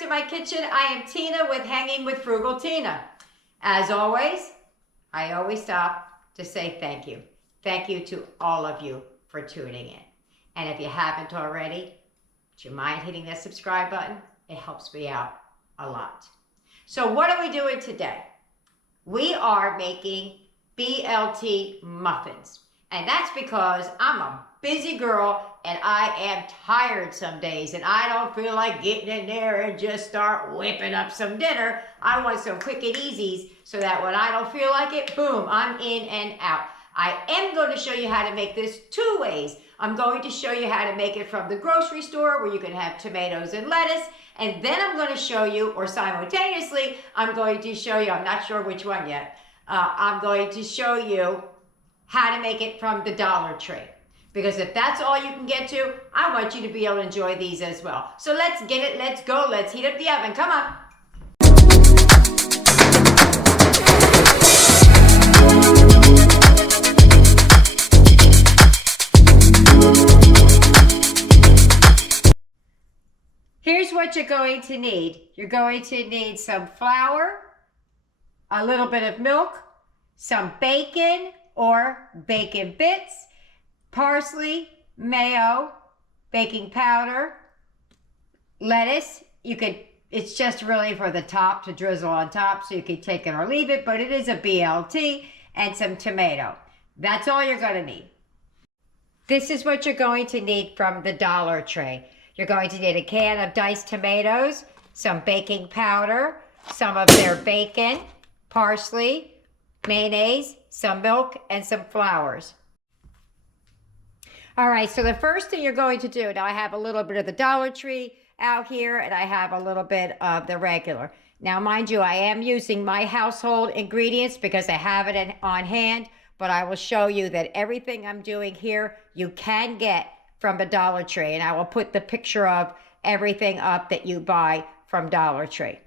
to my kitchen. I am Tina with Hanging with Frugal Tina. As always, I always stop to say thank you. Thank you to all of you for tuning in. And if you haven't already, would you mind hitting that subscribe button? It helps me out a lot. So what are we doing today? We are making BLT muffins. And that's because I'm a busy girl and I am tired some days and I don't feel like getting in there and just start whipping up some dinner. I want some quick and easies so that when I don't feel like it, boom, I'm in and out. I am going to show you how to make this two ways. I'm going to show you how to make it from the grocery store where you can have tomatoes and lettuce. And then I'm going to show you, or simultaneously, I'm going to show you, I'm not sure which one yet, I'm going to show you how to make it from the Dollar Tree. Because if that's all you can get to, I want you to be able to enjoy these as well. So let's get it, let's go, let's heat up the oven, come on. Here's what you're going to need. You're going to need some flour, a little bit of milk, some bacon or bacon bits, parsley, mayo, baking powder, lettuce. It's just really for the top to drizzle on top, so you can take it or leave it, but it is a BLT, and some tomato. That's all you're going to need. This is what you're going to need from the Dollar Tree. You're going to need a can of diced tomatoes, some baking powder, some of their bacon, parsley, mayonnaise, some milk, and some flowers. All right, so the first thing you're going to do, now I have a little bit of the Dollar Tree out here, and I have a little bit of the regular. Now, mind you, I am using my household ingredients because I have it on hand, but I will show you that everything I'm doing here, you can get from a Dollar Tree, and I will put the picture of everything up that you buy from Dollar Tree.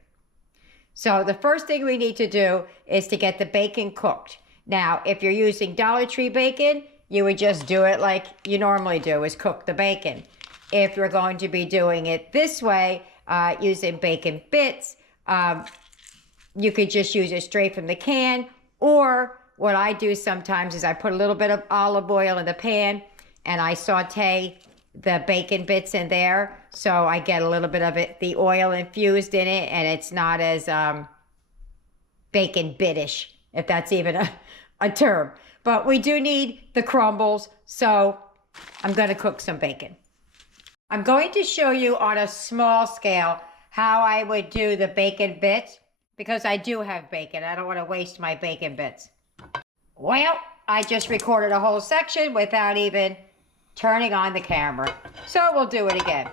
So the first thing we need to do is to get the bacon cooked. Now, if you're using Dollar Tree bacon, you would just do it like you normally do, is cook the bacon. If you're going to be doing it this way, using bacon bits, you could just use it straight from the can, or what I do sometimes is I put a little bit of olive oil in the pan and I saute the bacon bits in there, so I get a little bit of it, the oil infused in it, and it's not as bacon bitish, if that's even a term. But we do need the crumbles, so I'm going to cook some bacon. I'm going to show you on a small scale how I would do the bacon bits, because I do have bacon. I don't want to waste my bacon bits. Well, I just recorded a whole section without even turning on the camera, so we'll do it again.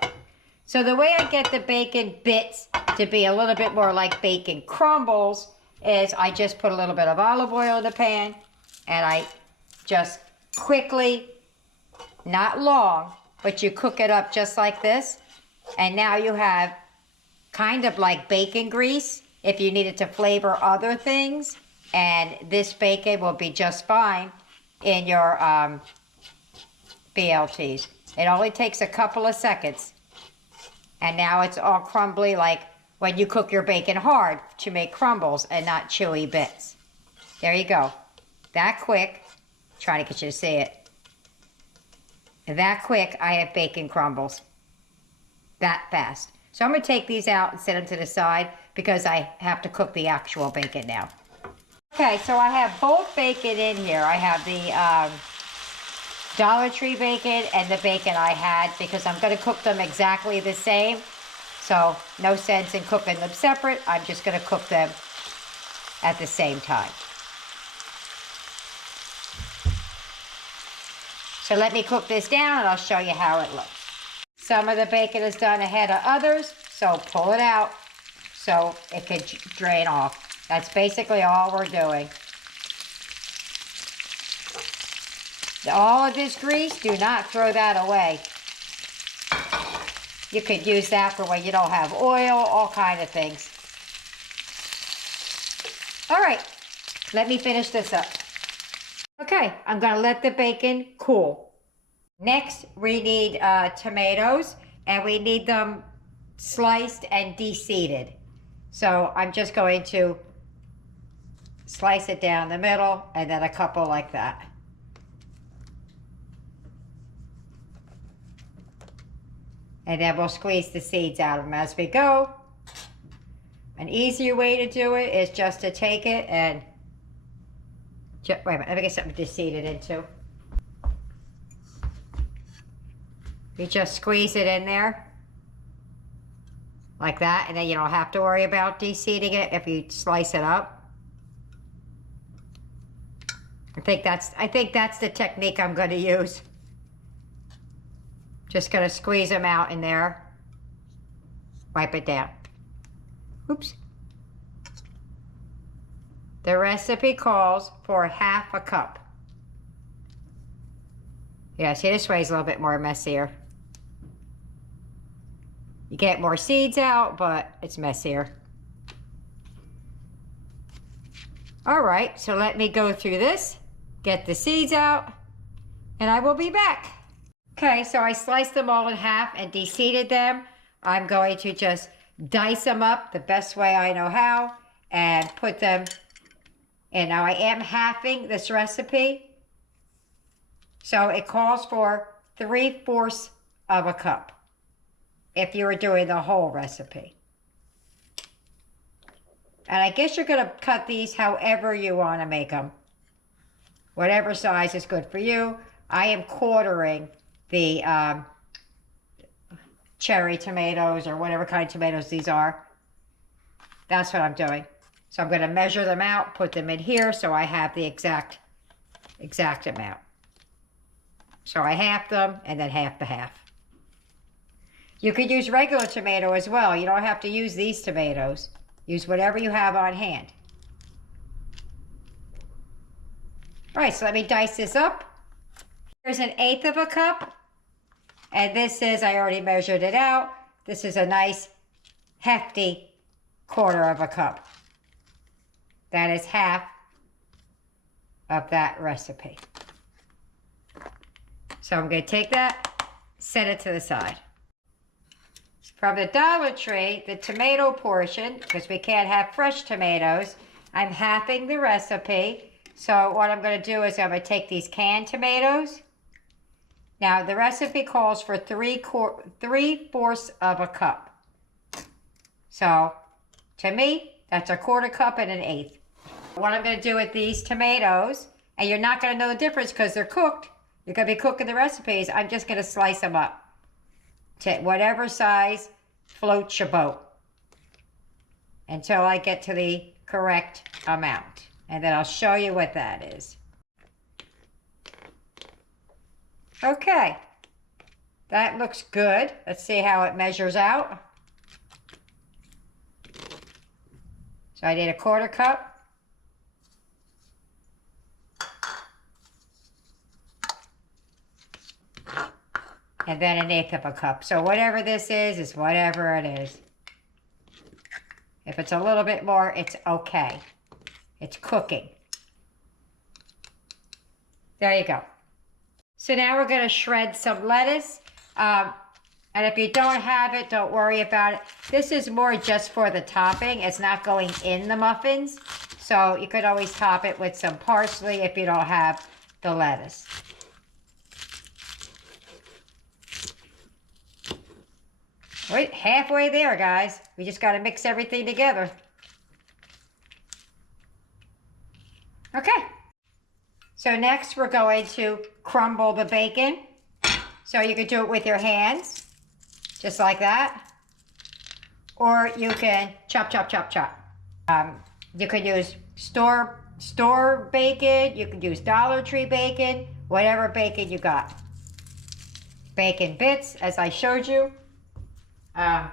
So the way I get the bacon bits to be a little bit more like bacon crumbles is I just put a little bit of olive oil in the pan, and I just quickly, not long, but you cook it up just like this, and now you have kind of like bacon grease if you needed to flavor other things, and this bacon will be just fine in your BLTs. It only takes a couple of seconds, and now it's all crumbly, like when you cook your bacon hard to make crumbles and not chewy bits. There you go. That quick. Trying to get you to see it. That quick, I have bacon crumbles. That fast. So I'm going to take these out and set them to the side because I have to cook the actual bacon now. Okay, so I have both bacon in here. I have the Dollar Tree bacon and the bacon I had, because I'm going to cook them exactly the same. So no sense in cooking them separate. I'm just going to cook them at the same time. So let me cook this down and I'll show you how it looks. Some of the bacon is done ahead of others, so pull it out so it can drain off. That's basically all we're doing. All of this grease, do not throw that away. You could use that for when you don't have oil, all kind of things. All right, let me finish this up. Okay, I'm going to let the bacon cool. Next, we need tomatoes, and we need them sliced and de-seeded. So I'm just going to slice it down the middle and then a couple like that. And then we'll squeeze the seeds out of them as we go. An easier way to do it is just to take it and, wait a minute, let me get something to seed it into. You just squeeze it in there like that, and then you don't have to worry about de-seeding it if you slice it up. I think that's the technique I'm going to use. Just going to squeeze them out in there. Wipe it down. Oops. The recipe calls for ½ a cup. Yeah, see, this way is a little bit more messier. You get more seeds out, but it's messier. All right, so let me go through this, get the seeds out, and I will be back. Okay, so I sliced them all in half and de-seeded them. I'm going to just dice them up the best way I know how and put them in. Now I am halving this recipe, so it calls for 3/4 of a cup if you were doing the whole recipe. And I guess you're going to cut these however you want to make them. Whatever size is good for you. I am quartering the cherry tomatoes or whatever kind of tomatoes these are. That's what I'm doing. So I'm going to measure them out, put them in here so I have the exact amount. So I half them and then half the half. You could use regular tomato as well. You don't have to use these tomatoes. Use whatever you have on hand. All right, so let me dice this up. Here's 1/8 of a cup. And this is, I already measured it out. This is a nice hefty 1/4 of a cup. That is half of that recipe. So I'm going to take that, set it to the side. From the Dollar Tree, the tomato portion, because we can't have fresh tomatoes, I'm halving the recipe. So what I'm going to do is I'm going to take these canned tomatoes. Now the recipe calls for 3/4 of a cup. So to me, that's a 1/4 cup and 1/8. What I'm going to do with these tomatoes, and you're not going to know the difference because they're cooked. You're going to be cooking the recipes. I'm just going to slice them up to whatever size floats your boat until I get to the correct amount. And then I'll show you what that is. Okay, that looks good. Let's see how it measures out. So I did a 1/4 cup. And then 1/8 of a cup. So whatever this is whatever it is. If it's a little bit more, it's okay. It's cooking. There you go. So now we're going to shred some lettuce. And if you don't have it, don't worry about it. This is more just for the topping. It's not going in the muffins. So you could always top it with some parsley if you don't have the lettuce. Wait, halfway there, guys. We just got to mix everything together. Okay. So next we're going to crumble the bacon. So you can do it with your hands, just like that. Or you can chop, chop, chop, chop. You could use store bacon. You could use Dollar Tree bacon, whatever bacon you got. Bacon bits, as I showed you. I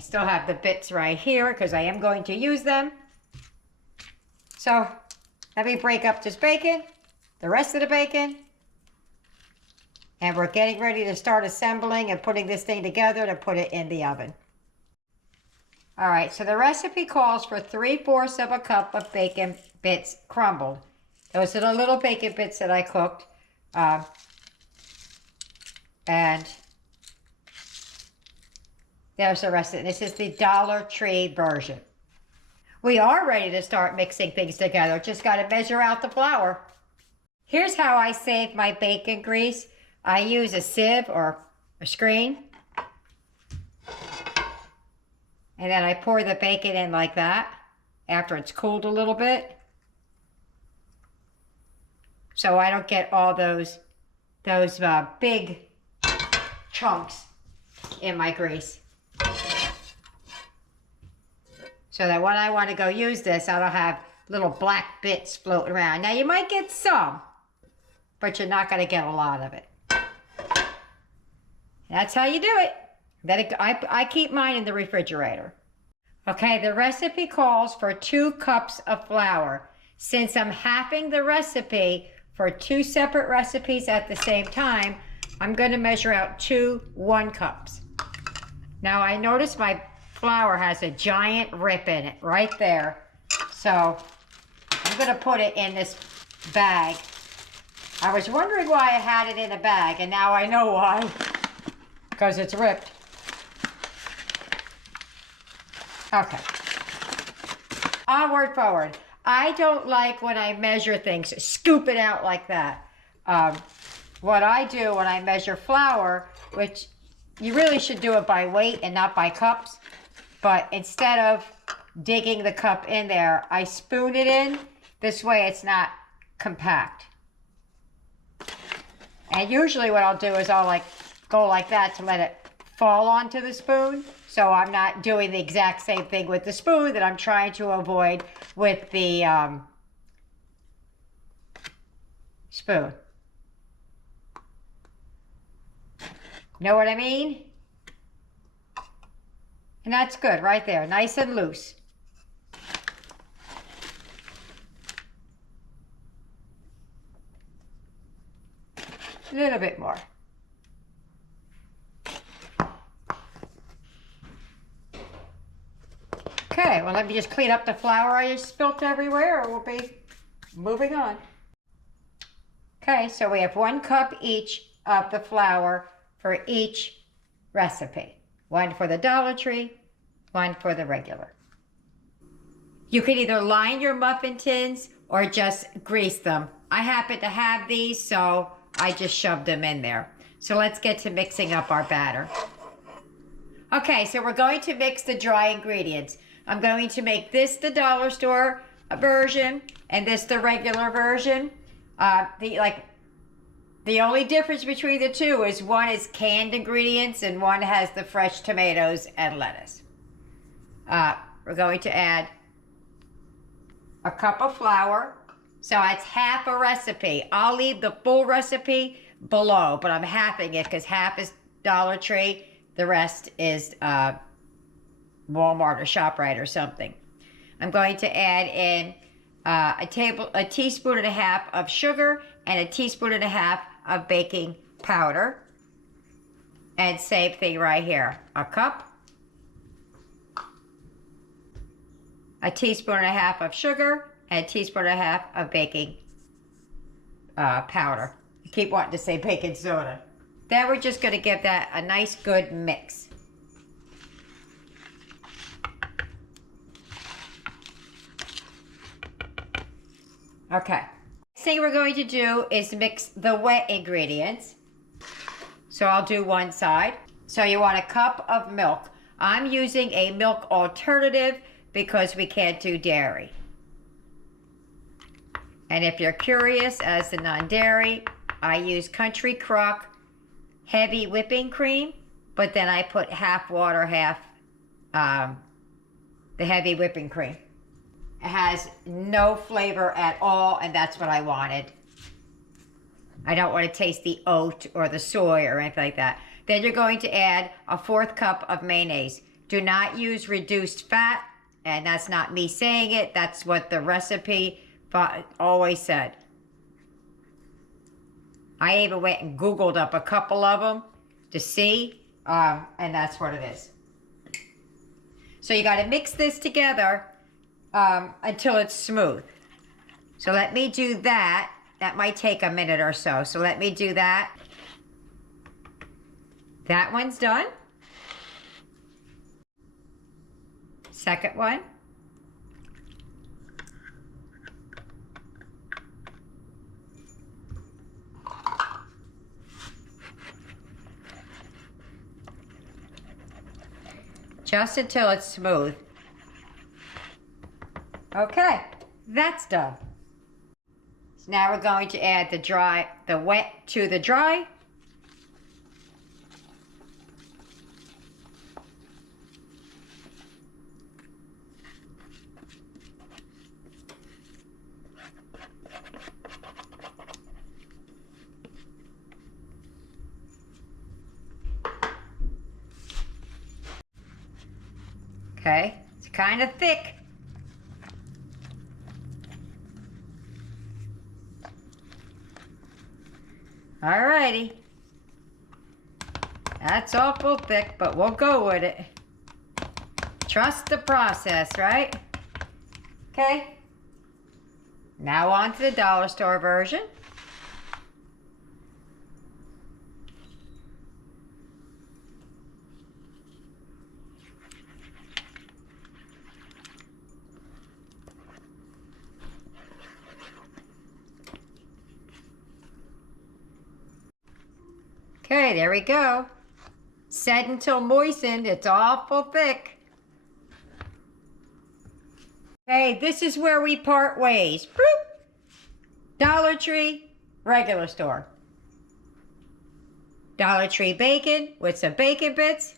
still have the bits right here because I am going to use them. So let me break up this bacon, the rest of the bacon. And we're getting ready to start assembling and putting this thing together to put it in the oven. All right, so the recipe calls for 3/4 of a cup of bacon bits crumbled. Those are the little bacon bits that I cooked. And There's the rest of it. This is the Dollar Tree version. We are ready to start mixing things together. Just got to measure out the flour. Here's how I save my bacon grease. I use a sieve or a screen. And then I pour the bacon in like that after it's cooled a little bit. So I don't get all those big chunks in my grease. So that when I want to go use this, I don't have little black bits floating around. Now you might get some, but you're not going to get a lot of it. That's how you do it. I keep mine in the refrigerator. Okay, the recipe calls for 2 cups of flour. Since I'm halving the recipe for 2 separate recipes at the same time, I'm going to measure out 2 1-cups. Now I notice my flour has a giant rip in it right there. So I'm going to put it in this bag. I was wondering why I had it in a bag, and now I know why. Because it's ripped. Okay. Onward, forward. I don't like when I measure things, scoop it out like that. What I do when I measure flour, which you really should do it by weight and not by cups, but instead of digging the cup in there, I spoon it in. This way it's not compact. And usually what I'll do is I'll go like that to let it fall onto the spoon. So I'm not doing the exact same thing with the spoon that I'm trying to avoid with the spoon. Know what I mean? And that's good right there, nice and loose. A little bit more. Okay, well let me just clean up the flour I just spilt everywhere, or we'll be moving on. Okay, so we have 1 cup each of the flour for each recipe. 1 for the Dollar Tree, 1 for the regular. You can either line your muffin tins or just grease them. I happen to have these, so I just shoved them in there. So let's get to mixing up our batter. Okay, so we're going to mix the dry ingredients. I'm going to make this the dollar store version and this the regular version. The only difference between the two is one is canned ingredients and one has the fresh tomatoes and lettuce. We're going to add a cup of flour. So it's half a recipe. I'll leave the full recipe below, but I'm halving it because half is Dollar Tree. The rest is Walmart or ShopRite or something. I'm going to add in a teaspoon and a half of sugar and a teaspoon and a half of baking powder. And same thing right here. A cup, a teaspoon and a half of sugar, and a teaspoon and a half of baking powder. I keep wanting to say baking soda. Then we're just going to give that a nice good mix. Okay. Next thing we're going to do is mix the wet ingredients. So I'll do one side. So you want a cup of milk. I'm using a milk alternative because we can't do dairy. And if you're curious as to non-dairy, I use Country Crock heavy whipping cream, but then I put half water, half the heavy whipping cream. It has no flavor at all, and that's what I wanted. I don't want to taste the oat or the soy or anything like that. Then you're going to add a 1/4 cup of mayonnaise. Do not use reduced fat, and that's not me saying it. That's what the recipe always said. I even went and Googled up a couple of them to see, and that's what it is. So you got to mix this together until it's smooth. So let me do that. That might take a minute or so. So let me do that. That one's done. Second one. Just until it's smooth. Okay, that's done. So now we're going to add the wet to the dry. Okay, it's kind of thick. Alrighty. That's awful thick, but we'll go with it. Trust the process, right? Okay. Now on to the dollar store version. Okay, there we go. Set until moistened. It's awful thick. Okay, this is where we part ways. Bloop. Dollar Tree, regular store. Dollar Tree bacon with some bacon bits.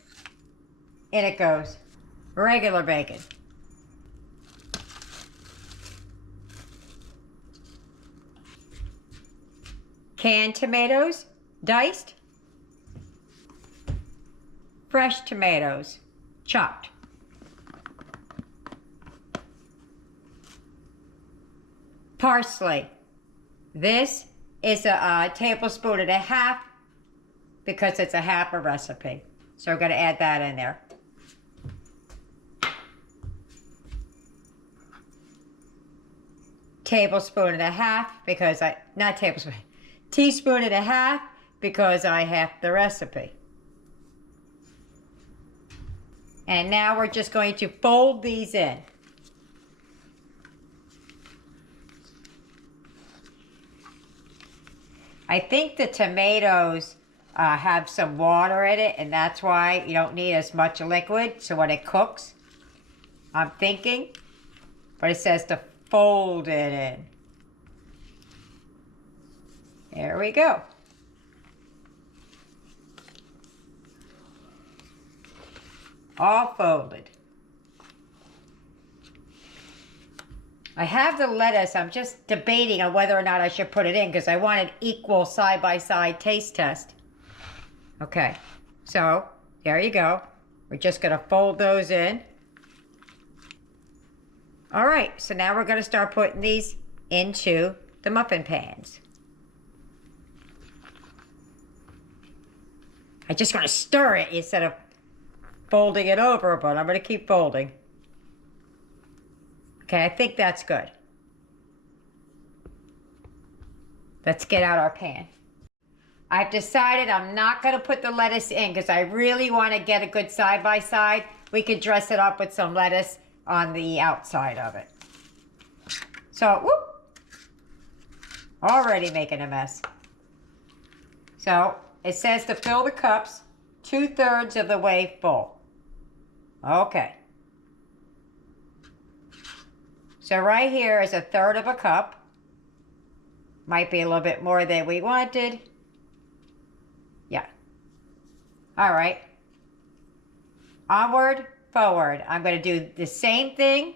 In it goes. Regular bacon. Canned tomatoes, diced. Fresh tomatoes, chopped. Parsley. This is a tablespoon and a half because it's a half a recipe. So we're going to add that in there. Tablespoon and a half because teaspoon and a half because I have the recipe. And now we're just going to fold these in. I think the tomatoes have some water in it, and that's why you don't need as much liquid. So when it cooks, I'm thinking, but it says to fold it in. There we go. All folded. I have the lettuce. I'm just debating on whether or not I should put it in because I want an equal side-by-side taste test. Okay, so there you go. We're just going to fold those in. All right, so now we're going to start putting these into the muffin pans. I'm just going to stir it instead of folding it over, but I'm going to keep folding. Okay, I think that's good. Let's get out our pan. I've decided I'm not going to put the lettuce in because I really want to get a good side-by-side. We could dress it up with some lettuce on the outside of it. So, whoop, already making a mess. So, it says to fill the cups 2/3 of the way full. Okay. So right here is 1/3 of a cup. Might be a little bit more than we wanted. Yeah. All right. Onward, forward. I'm going to do the same thing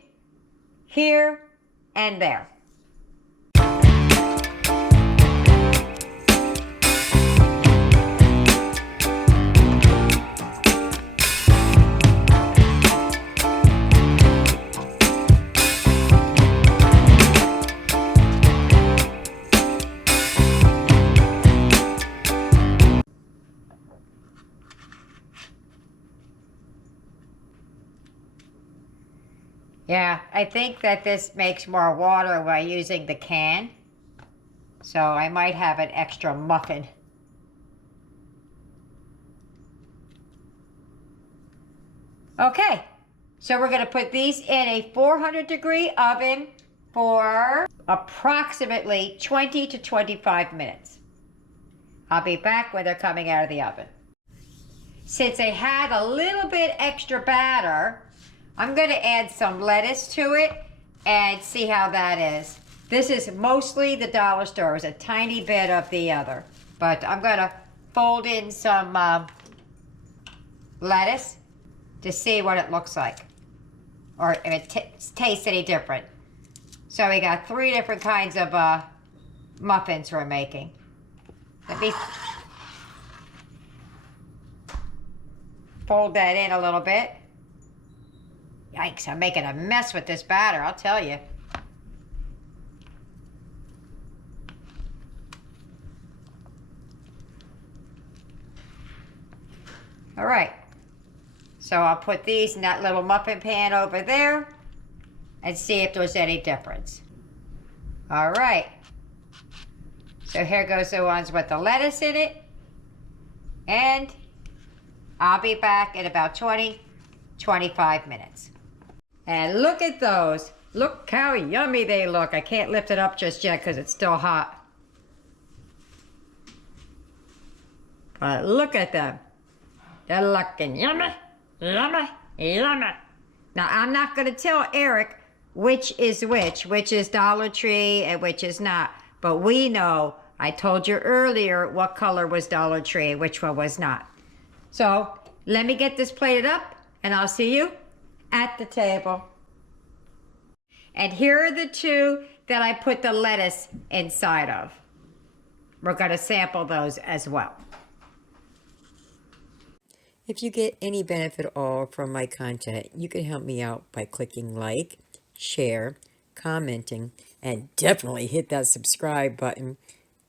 here and there. Yeah, I think that this makes more water by using the can. So I might have an extra muffin. Okay, So we're going to put these in a 400-degree oven for approximately 20 to 25 minutes. I'll be back when they're coming out of the oven. Since they had a little bit extra batter, I'm going to add some lettuce to it and see how that is. This is mostly the dollar store. It's a tiny bit of the other. But I'm going to fold in some lettuce to see what it looks like, or if it tastes any different. So we got 3 different kinds of muffins we're making. Let me fold that in a little bit. Yikes, I'm making a mess with this batter, I'll tell you. All right, so I'll put these in that little muffin pan over there and see if there's any difference. All right, so here goes the ones with the lettuce in it, and I'll be back in about 20-25 minutes. And look at those. Look how yummy they look. I can't lift it up just yet because it's still hot. But look at them. They're looking yummy, yummy, yummy. Now, I'm not going to tell Eric which is which is Dollar Tree and which is not. But we know, I told you earlier what color was Dollar Tree, which one was not. So, let me get this plated up, and I'll see you at the table. And here are the 2 that I put the lettuce inside of. We're going to sample those as well. If you get any benefit at all from my content, you can help me out by clicking like, share, commenting, and definitely hit that subscribe button.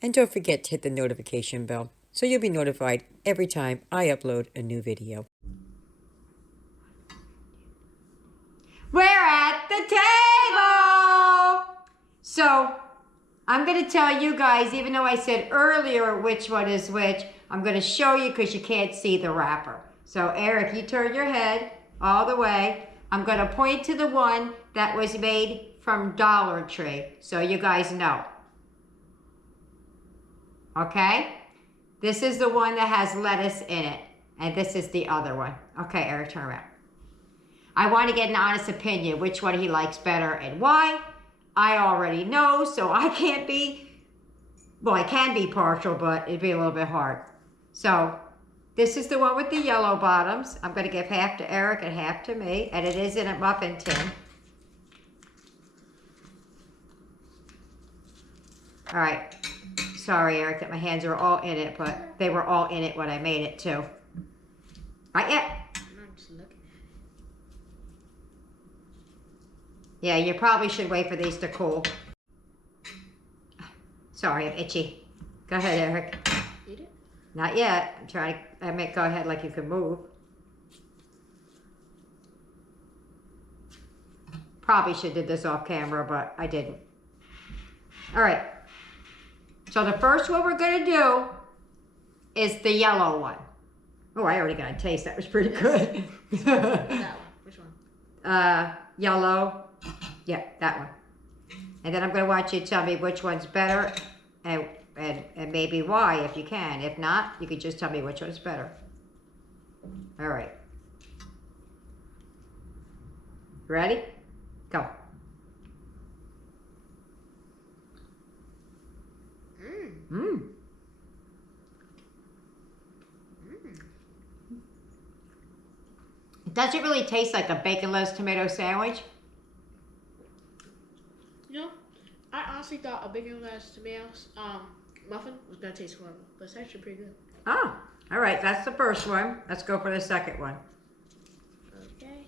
And don't forget to hit the notification bell so you'll be notified every time I upload a new video. We're at the table! So, I'm going to tell you guys, even though I said earlier which one is which, I'm going to show you because you can't see the wrapper. So, Eric, you turn your head all the way. I'm going to point to the one that was made from Dollar Tree so you guys know. Okay? This is the one that has lettuce in it. And this is the other one. Okay, Eric, turn around. I want to get an honest opinion, which one he likes better and why. I already know, so I can't be, well, I can be partial, but it'd be a little bit hard. So, this is the one with the yellow bottoms. I'm going to give half to Eric and half to me, and it is in a muffin tin. All right. Sorry, Eric, that my hands are all in it, but they were all in it when I made it, too. Not yet. I'm just looking at it. Yeah, you probably should wait for these to cool. Sorry, I'm itchy. Go ahead, Eric. Eat it? Not yet. I'm trying to go ahead like you can move. Probably should have did this off camera, but I didn't. All right. So the first one we're going to do is the yellow one. Oh, I already got a taste. That was pretty good. That one. Which one? Yellow. Yeah, that one. And then I'm going to want you to tell me which one's better and maybe why if you can. If not, you can just tell me which one's better. All right. Ready? Go. Mmm. It doesn't really taste like a bacon lettuce tomato sandwich. You know, I honestly thought a bacon lettuce tomato muffin was gonna taste horrible, but it's actually pretty good. Oh, all right. That's the first one. Let's go for the second one. Okay.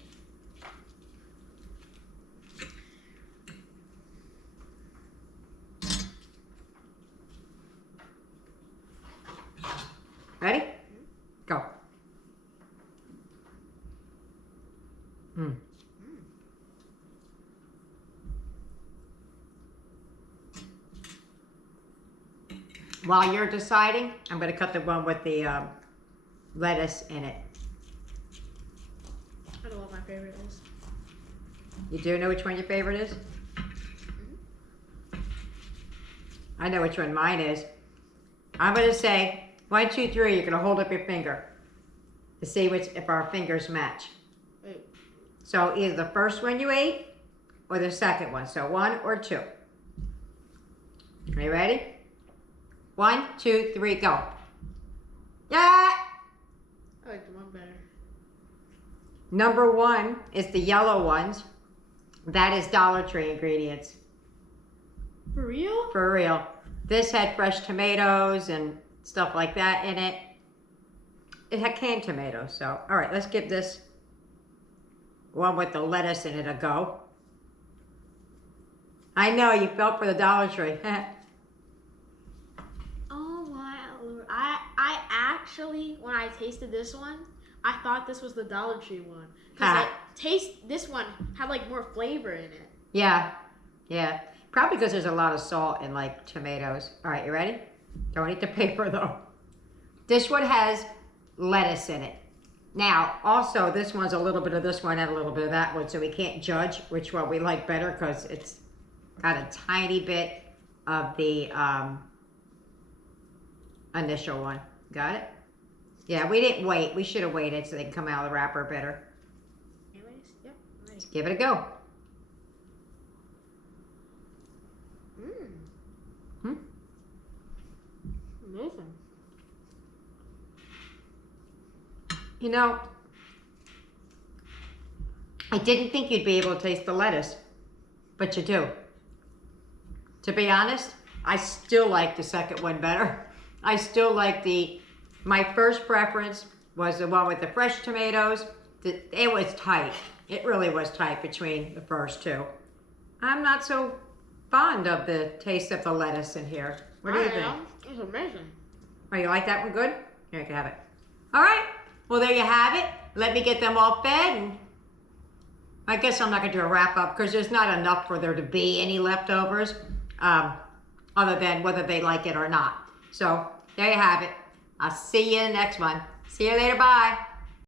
Ready? Go. While you're deciding, I'm going to cut the one with the lettuce in it. I know what my favorite is. You do know which one your favorite is? I know which one mine is. I'm going to say 1, 2, 3. You're going to hold up your finger to see if our fingers match. Wait. So either the first one you ate or the second one. So 1 or 2. Are you ready? 1, 2, 3, go. Yeah! I like the one better. Number 1 is the yellow ones. That is Dollar Tree ingredients. For real? For real. This had fresh tomatoes and stuff like that in it. It had canned tomatoes. So, all right, let's give this one with the lettuce in it a go. I know, you felt for the Dollar Tree. Oh my Lord. I actually, when I tasted this one, I thought this was the Dollar Tree one. Because this one had like more flavor in it. Yeah, yeah. Probably because there's a lot of salt in like tomatoes. All right, you ready? Don't eat the paper though. This one has lettuce in it. Now, also this one's a little bit of this one and a little bit of that one, so we can't judge which one we like better because it's got a tiny bit of the initial one. Got it? Yeah, we didn't wait. We should have waited so they can come out of the wrapper better. Anyways, yep. I'm ready. Give it a go. Amazing. You know, I didn't think you'd be able to taste the lettuce, but you do. To be honest, I still like the second one better. I still like my first preference was the one with the fresh tomatoes. It was tight. It really was tight between the first two. I'm not so fond of the taste of the lettuce in here. What do you think? It's amazing. Oh, you like that one good? Here, you can have it. All right. Well, there you have it. Let me get them all fed. And I guess I'm not going to do a wrap up because there's not enough for there to be any leftovers other than whether they like it or not. So there you have it. I'll see you in the next one. See you later. Bye.